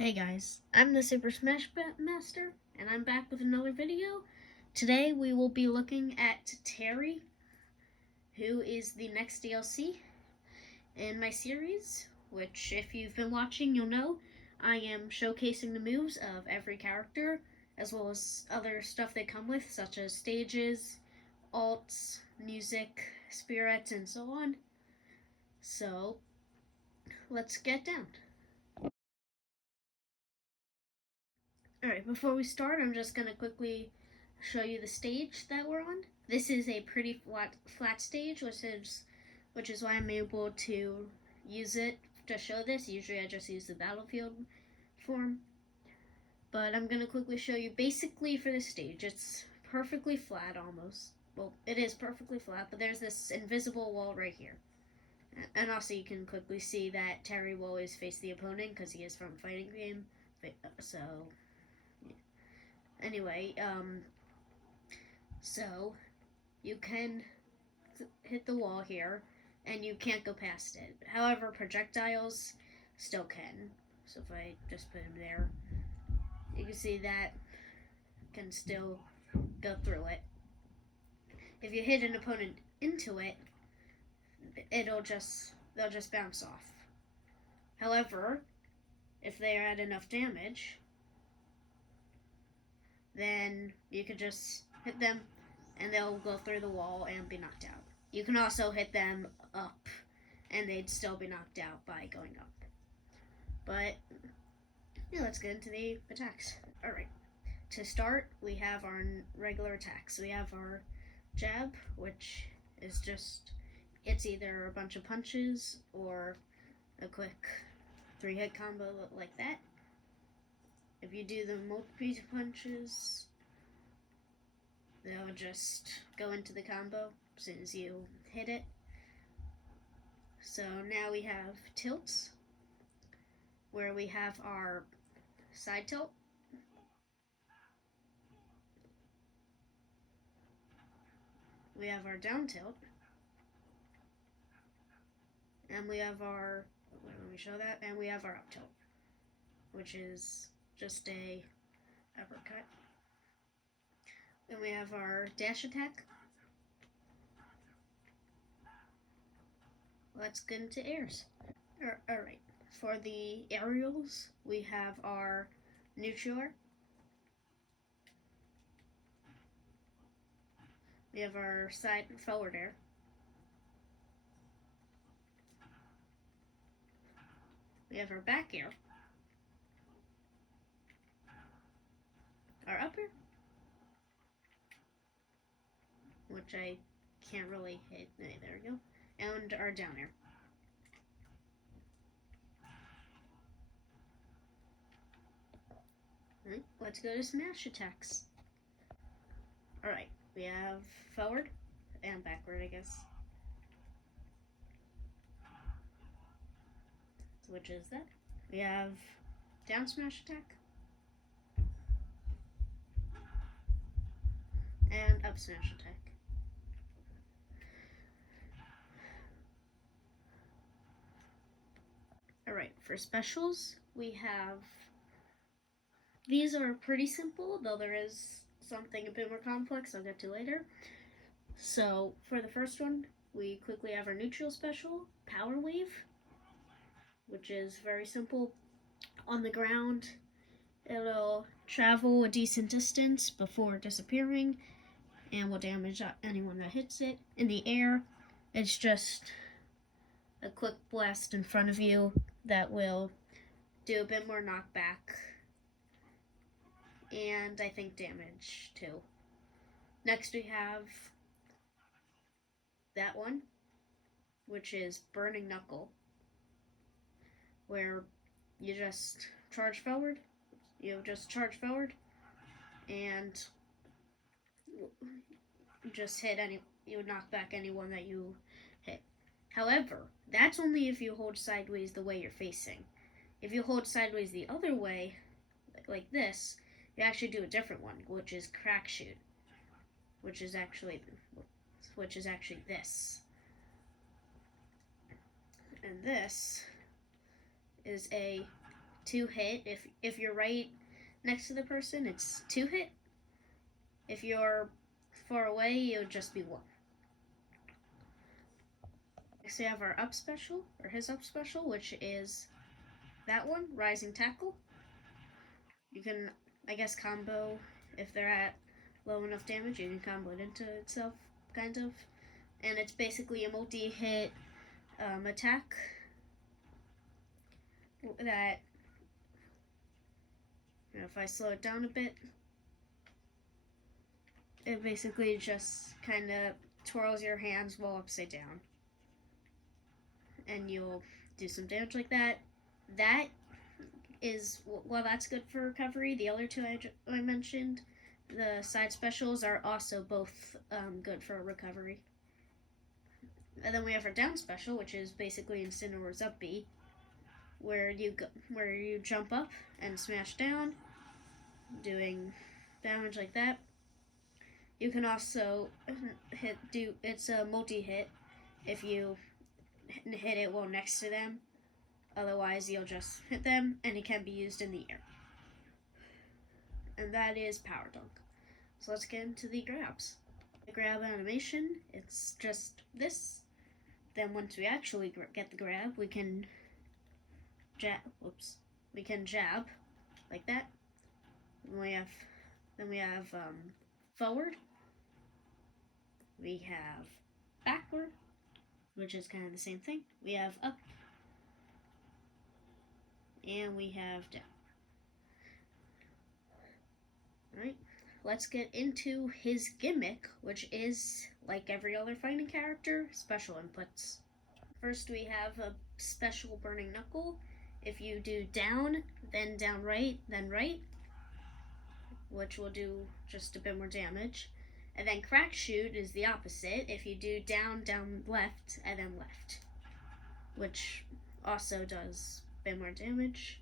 Hey guys, I'm the Super Smash Master, and I'm back with another video. Today we will be looking at Terry, who is the next DLC in my series, which if you've been watching you'll know I am showcasing the moves of every character, as well as other stuff they come with, such as stages, alts, music, spirits, and so on. So, let's get down. Alright, before we start, I'm just going to quickly show you the stage that we're on. This is a pretty flat stage, which is why I'm able to use it to show this. Usually I just use the battlefield form. But I'm going to quickly show you basically for this stage. It's perfectly flat almost. Well, it is perfectly flat, but there's this invisible wall right here. And also you can quickly see that Terry will always face the opponent because he is from a fighting game. So anyway, so you can hit the wall here and you can't go past it. However, projectiles still can. So if I just put him there, you can see that can still go through it. If you hit an opponent into it, they'll just bounce off. However, if they are at enough damage, then you can just hit them and they'll go through the wall and be knocked out. You can also hit them up and they'd still be knocked out by going up. But yeah, let's get into the attacks. Alright, to start, we have our regular attacks. We have our jab, which is just, it's either a bunch of punches or a quick 3-hit combo like that. If you do the multi punches, they'll just go into the combo as soon as you hit it. So now we have tilts, where we have our side tilt, we have our down tilt, and we have our, let me show that, and we have our up tilt, which is just a uppercut. Then we have our dash attack. Let's get into airs. Alright, for the aerials, we have our neutral air. We have our side forward air. We have our back air. Our up air, which I can't really hit. There we go. And our down air. Alright, let's go to smash attacks. Alright, we have forward and backward, I guess. So which is that? We have down smash attack and up smash attack. Alright, for specials, we have, these are pretty simple, though there is something a bit more complex I'll get to later. So for the first one, we quickly have our neutral special, Power Wave, which is very simple. On the ground, it'll travel a decent distance before disappearing and will damage anyone that hits it. In the air, it's just a quick blast in front of you that will do a bit more knockback and I think damage too. Next we have that one, which is Burning Knuckle, where you just charge forward. You just charge forward and just hit you would knock back anyone that you hit. However, that's only if you hold sideways the way you're facing. If you hold sideways the other way, like this, you actually do a different one, which is Crack Shoot, which is actually this. And this is a 2 hit. If you're right next to the person, it's 2 hit. If you're far away, it would just be 1. Next we have our up special, or his up special, which is that one, Rising Tackle. You can, I guess, combo if they're at low enough damage. You can combo it into itself, kind of. And it's basically a multi-hit attack that, if I slow it down a bit, it basically just kind of twirls your hands while upside down. And you'll do some damage like that. That is, well, that's good for recovery. The other 2 I mentioned, the side specials, are also both good for recovery. And then we have our down special, which is basically Incineroar's up B, where you jump up and smash down, doing damage like that. You can also it's a multi-hit if you hit it while next to them. Otherwise, you'll just hit them, and it can be used in the air. And that is Power Dunk. So let's get into the grabs. The grab animation, it's just this. Then once we actually get the grab, we can jab. We can jab like that. Then we have forward. We have backward, which is kind of the same thing. We have up, and we have down. Alright, let's get into his gimmick, which is, like every other fighting character, special inputs. First we have a special Burning Knuckle. If you do down, then down right, then right, which will do just a bit more damage. And then Crack Shoot is the opposite. If you do down, down left, and then left, which also does a bit more damage.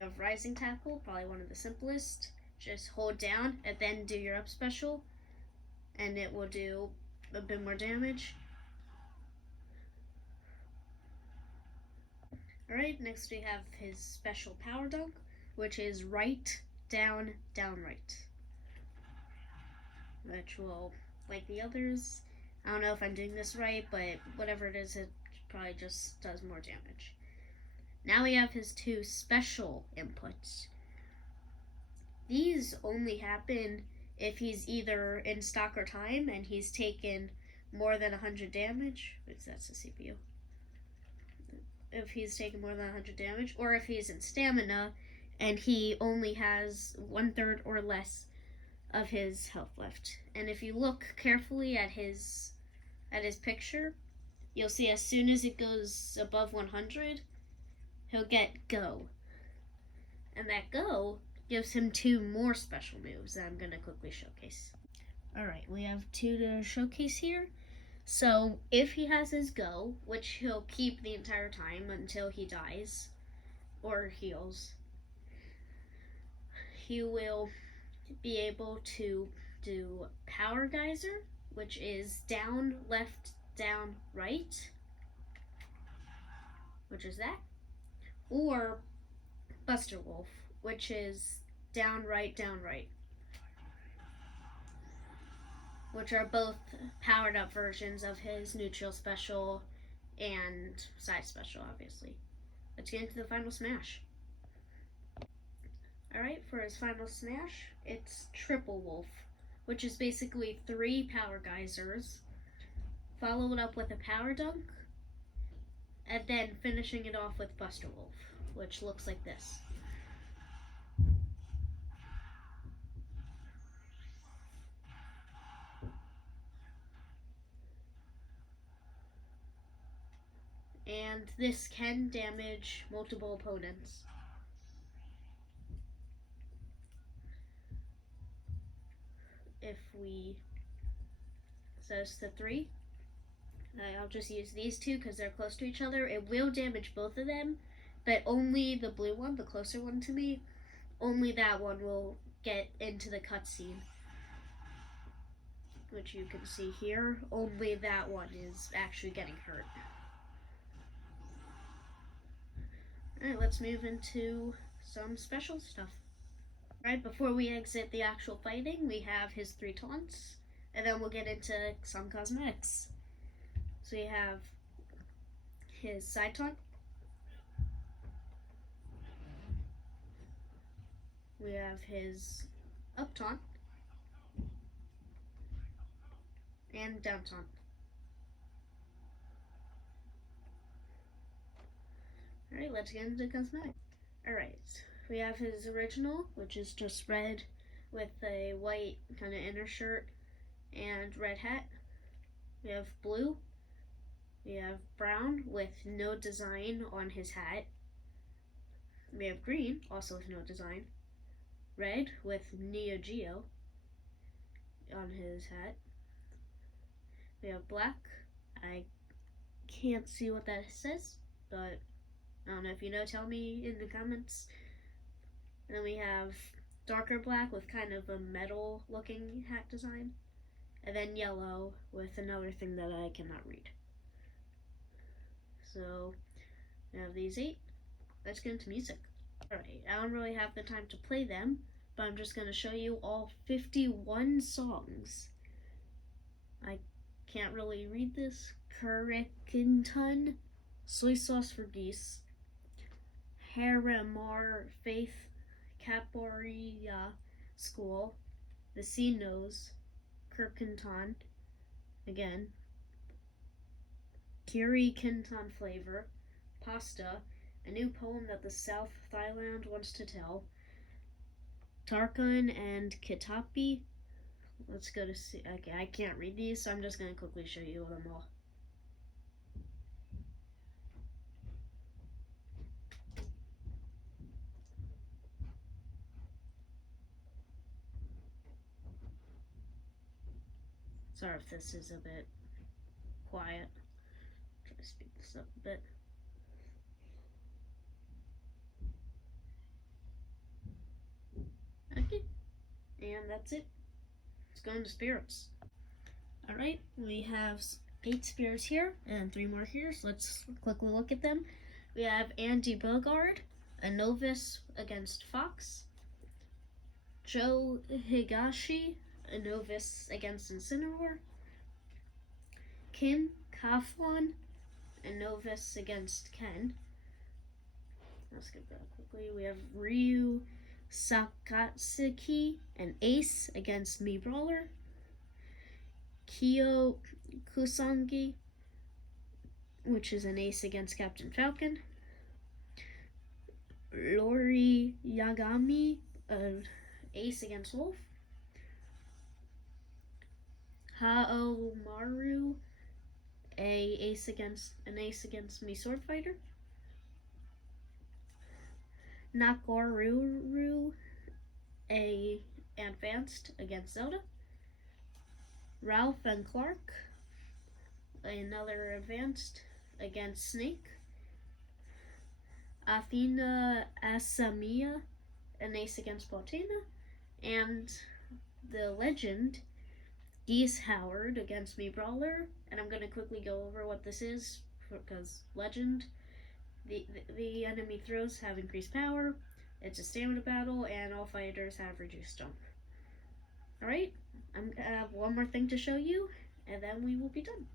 Of Rising Tackle, probably one of the simplest. Just hold down and then do your up special, and it will do a bit more damage. Alright, next we have his special Power Dunk, which is right, down, down, right. Which will, like the others, I don't know if I'm doing this right, but whatever it is, it probably just does more damage. Now we have his 2 special inputs. These only happen if he's either in stock or time and he's taken more than 100 damage, which that's the CPU. If he's taken more than 100 damage, or if he's in stamina and he only has 1/3 or less of his health left. And if you look carefully at his picture, you'll see as soon as it goes above 100, he'll get Go. And that Go gives him 2 more special moves that I'm going to quickly showcase. Alright, we have 2 to showcase here. So if he has his Go, which he'll keep the entire time until he dies or heals, he will be able to do Power Geyser, which is down, left, down, right, which is that, or Buster Wolf, which is down, right, which are both powered up versions of his neutral special and side special, obviously. Let's get into the final smash. Alright, for his final smash, it's Triple Wolf, which is basically 3 Power Geysers, followed up with a Power Dunk, and then finishing it off with Buster Wolf, which looks like this. And this can damage multiple opponents. If we, so it's the 3. I'll just use these 2 because they're close to each other. It will damage both of them, but only the blue one, the closer one to me, only that one will get into the cutscene, which you can see here. Only that one is actually getting hurt. Alright, let's move into some special stuff. Right before we exit the actual fighting, we have his 3 taunts, and then we'll get into some cosmetics. So we have his side taunt, we have his up taunt, and down taunt. Alright, let's get into cosmetics. Alright, we have his original, which is just red with a white kind of inner shirt and red hat. We have blue. We have brown with no design on his hat. We have green, also with no design. Red with Neo Geo on his hat. We have black. I can't see what that says, but I don't know if you know, tell me in the comments. And then we have darker black with kind of a metal looking hat design. And then yellow with another thing that I cannot read. So we have these 8. Let's get into music. Alright, I don't really have the time to play them, but I'm just going to show you all 51 songs. I can't really read this. Curricanton, Soy Sauce for Geese, Haramar, Faith, Caporia School, The Sea Knows, Kirkinton, again, Kiri Kinton Flavor, Pasta, A New Poem That the South Thailand Wants to Tell, Tarkun and Kitapi. Let's go to see. Okay, I can't read these, so I'm just going to quickly show you them all. Sorry if this is a bit quiet. Try to speed this up a bit. Okay, and that's it. Let's go into spirits. Alright, we have 8 spirits here and 3 more here, so let's quickly look at them. We have Andy Bogard, a novice against Fox. Joe Higashi, a novice against Incineroar. Kim Kafwan, a novice against Ken. Let's get that quickly. We have Ryu Sakatsuki, an ace against Mii Brawler. Kyo Kusangi, which is an ace against Captain Falcon. Lori Yagami, an ace against Wolf. Haomaru, an ace against Mii Sword Fighter. Nakoruru, a advanced against Zelda. Ralph and Clark, another advanced against Snake. Athena Asamiya, an ace against Palutena. And the legend, Geese Howard against Mii Brawler. And I'm going to quickly go over what this is, because legend, the enemy throws have increased power, it's a stamina battle, and all fighters have reduced jump. Alright, I'm going to have one more thing to show you, and then we will be done.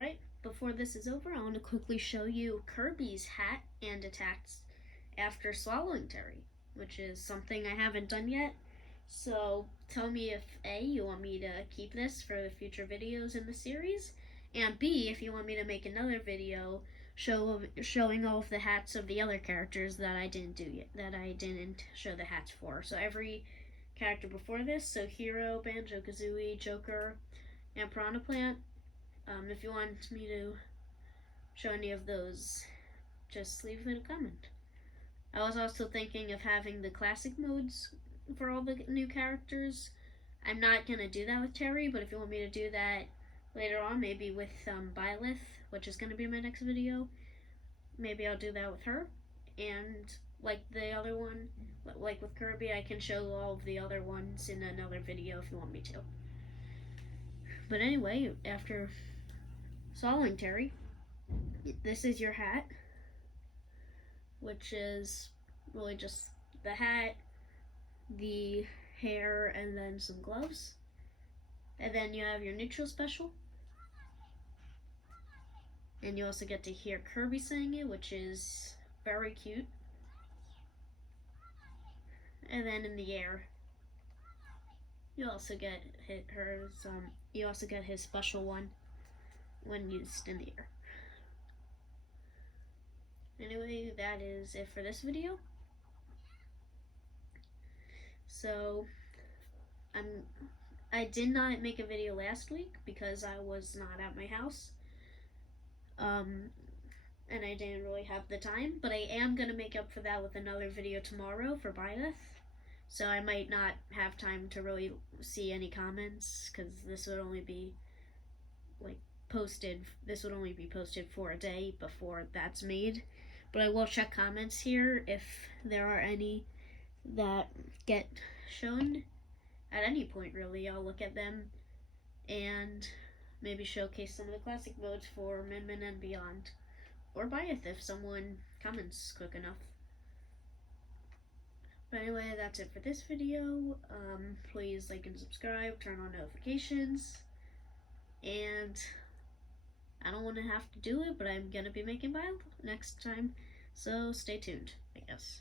Right, before this is over, I want to quickly show you Kirby's hat and attacks after swallowing Terry, which is something I haven't done yet. So tell me if A, you want me to keep this for the future videos in the series, and B, if you want me to make another video showing all of the hats of the other characters that I didn't do yet, that I didn't show the hats for. So every character before this, so Hero, Banjo-Kazooie, Joker, and Piranha Plant. If you want me to show any of those, just leave it a comment. I was also thinking of having the classic modes for all the new characters. I'm not going to do that with Terry, but if you want me to do that later on, maybe with Byleth, which is going to be my next video, maybe I'll do that with her. And like the other one, like with Kirby, I can show all of the other ones in another video if you want me to. But anyway, after swallowing Terry, this is your hat. which is really just the hat, the hair, and then some gloves. And then you have your neutral special. And you also get to hear Kirby saying it, which is very cute. And then in the air, you also get you also get his special one when used in the air. Anyway, that is it for this video. So, I did not make a video last week because I was not at my house. And I didn't really have the time, but I am going to make up for that with another video tomorrow for Byleth. So I might not have time to really see any comments because this would only be posted for a day before that's made. But I will check comments here if there are any that get shown at any point, really. I'll look at them and maybe showcase some of the classic modes for Min Min and Beyond. Or Byleth if someone comments quick enough. But anyway, that's it for this video. Please like and subscribe, turn on notifications. And I don't want to have to do it, but I'm going to be making Byleth next time. So stay tuned, I guess.